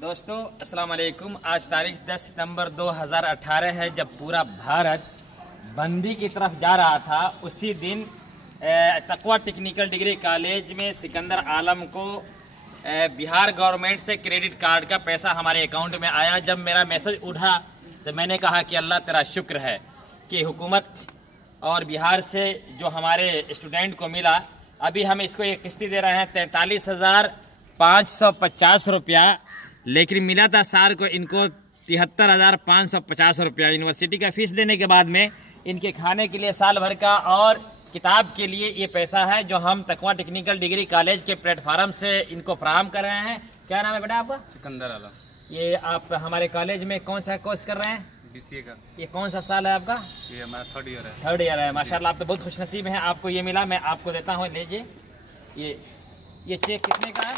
दोस्तों अस्सलाम वालेकुम। आज तारीख 10 सितंबर 2018 है। जब पूरा भारत बंदी की तरफ जा रहा था, उसी दिन तकवा टेक्निकल डिग्री कॉलेज में सिकंदर आलम को बिहार गवर्नमेंट से क्रेडिट कार्ड का पैसा हमारे अकाउंट में आया। जब मेरा मैसेज उठा तो मैंने कहा कि अल्लाह तेरा शुक्र है कि हुकूमत और बिहार से जो हमारे स्टूडेंट को मिला। अभी हम इसको एक किस्ती दे रहे हैं 43,550 रुपया, लेकिन मिला था सार को इनको 73,550 रुपया। यूनिवर्सिटी का फीस देने के बाद में इनके खाने के लिए साल भर का और किताब के लिए ये पैसा है जो हम तकवा टेक्निकल डिग्री कॉलेज के प्लेटफार्म से इनको फराहम कर रहे हैं। क्या नाम है बेटा आपका? सिकंदर आलम। ये आप हमारे कॉलेज में कौन सा कोर्स कर रहे हैं? BCA का। ये कौन सा साल है आपका? ये हमारा थर्ड ईयर है। थर्ड ईयर है। माशाल्लाह, आप तो बहुत खुशनसीब हैं, आपको ये मिला। मैं आपको देता हूँ, लीजिए। ये चेक कितने का है?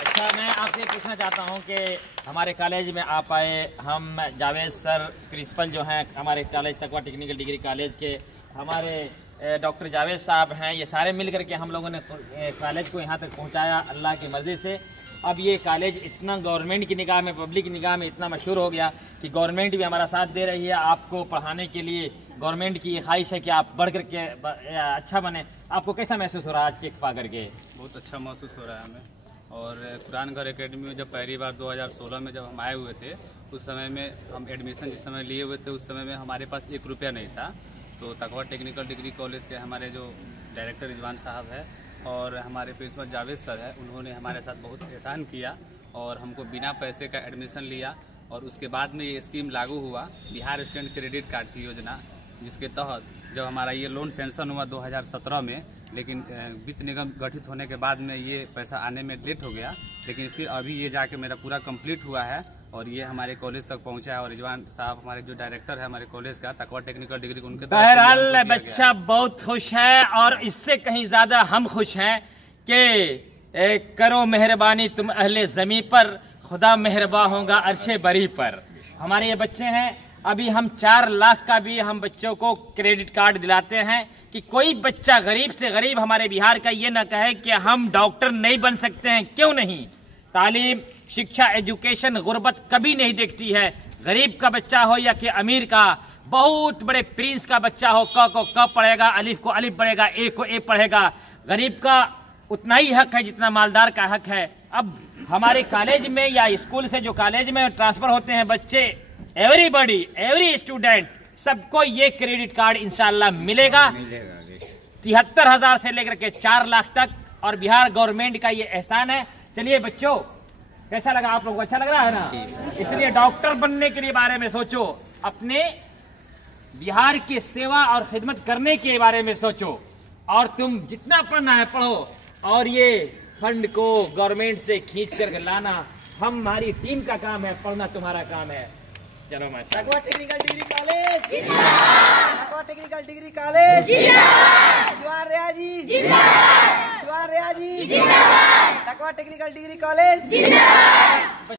अच्छा, मैं आपसे पूछना चाहता हूँ कि हमारे कॉलेज में आप आए। हम जावेद सर प्रिंसिपल जो हैं हमारे कॉलेज तकवा टेक्निकल डिग्री कॉलेज के, हमारे डॉक्टर जावेद साहब हैं, ये सारे मिल करके हम लोगों ने कॉलेज को यहाँ तक पहुँचाया अल्लाह की मर्ज़ी से। अब ये कॉलेज इतना गवर्नमेंट की निगाह में, पब्लिक की निगाह में इतना मशहूर हो गया कि गवर्नमेंट भी हमारा साथ दे रही है आपको पढ़ाने के लिए। गवर्नमेंट की ये ख्वाहिश है कि आप बढ़ करके अच्छा बने। आपको कैसा महसूस हो रहा है आज केक पा करके? बहुत अच्छा महसूस हो रहा है हमें। और कुरान घर एकेडमी में जब पहली बार 2016 में जब हम आए हुए थे, उस समय में हम एडमिशन जिस समय लिए हुए थे, उस समय में हमारे पास 1 रुपया नहीं था। तो तकवा टेक्निकल डिग्री कॉलेज के हमारे जो डायरेक्टर रिजवान साहब है और हमारे प्रिंसिपल जावेद सर है, उन्होंने हमारे साथ बहुत एहसान किया और हमको बिना पैसे का एडमिशन लिया। और उसके बाद में ये स्कीम लागू हुआ, बिहार स्टूडेंट क्रेडिट कार्ड की योजना, जिसके तहत जब हमारा ये लोन सैंक्शन हुआ 2017 में, लेकिन वित्त निगम गठित होने के बाद में ये पैसा आने में लेट हो गया, लेकिन फिर अभी ये जाके मेरा पूरा कंप्लीट हुआ है और ये हमारे कॉलेज तक पहुंचा है। और रिजवान साहब हमारे जो डायरेक्टर है हमारे कॉलेज का तकवा टेक्निकल डिग्री, उनके बहरहाल बच्चा बहुत खुश है और इससे कहीं ज्यादा हम खुश हैं कि करो मेहरबानी तुम अहले ज़मीं पर, खुदा मेहरबा होगा अर्शे बरी पर। हमारे ये बच्चे हैं, अभी हम 4 लाख का भी हम बच्चों को क्रेडिट कार्ड दिलाते हैं कि कोई बच्चा गरीब से गरीब हमारे बिहार का ये ना कहे कि हम डॉक्टर नहीं बन सकते हैं। क्यों नहीं? तालीम, शिक्षा, एजुकेशन गुर्बत कभी नहीं देखती है। गरीब का बच्चा हो या कि अमीर का, बहुत बड़े प्रिंस का बच्चा हो, क को क पढ़ेगा, अलिफ को अलिफ पढ़ेगा, ए को ए पढ़ेगा। गरीब का उतना ही हक है जितना मालदार का हक है। अब हमारे कॉलेज में या स्कूल से जो कॉलेज में ट्रांसफर होते हैं बच्चे, एवरीबॉडी, एवरी स्टूडेंट, सबको ये क्रेडिट कार्ड इंशाल्लाह मिलेगा 73,000 से लेकर के 4 लाख तक। और बिहार गवर्नमेंट का ये एहसान है। चलिए बच्चों, कैसा लगा आप लोगों को? अच्छा लग रहा है ना? इसलिए डॉक्टर बनने के लिए बारे में सोचो, अपने बिहार की सेवा और खिदमत करने के बारे में सोचो, और तुम जितना पढ़ना है पढ़ो। और ये फंड को गवर्नमेंट से खींच कर लाना हमारी टीम का काम है, पढ़ना तुम्हारा काम है। चलो माशाल्लाह। तकवा टेक्निकल डिग्री कॉलेज जिंदाबाद। तकवा टेक्निकल डिग्री कॉलेज जिंदाबाद। जवाहर रियाजी जिंदाबाद। जवाहर रियाजी जिंदाबाद। तकवा टेक्निकल डिग्री कॉलेज जिंदाबाद।